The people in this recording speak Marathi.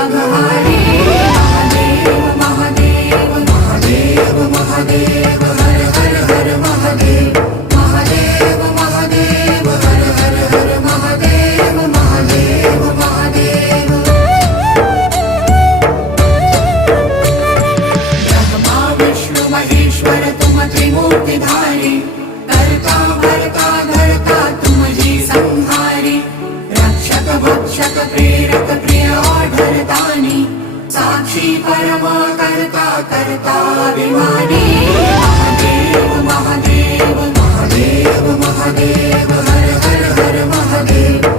अघहारी महादेव महादेव महादेव महादेव हर हर हर महादेव महादेव महादेव हर हर हर महादेव महादेव महादेव ब्रह्मा विष्णु महेश्वर तुम त्रिमूर्तिधारी करता भरता धरता तुम जी संहारी रक्षक भक्षक प्रेरक प्रिय आढरतानी साक्षी परमा करता करता अभिमानी महादेव महादेव महादेव महादेव हर हर हर महादेव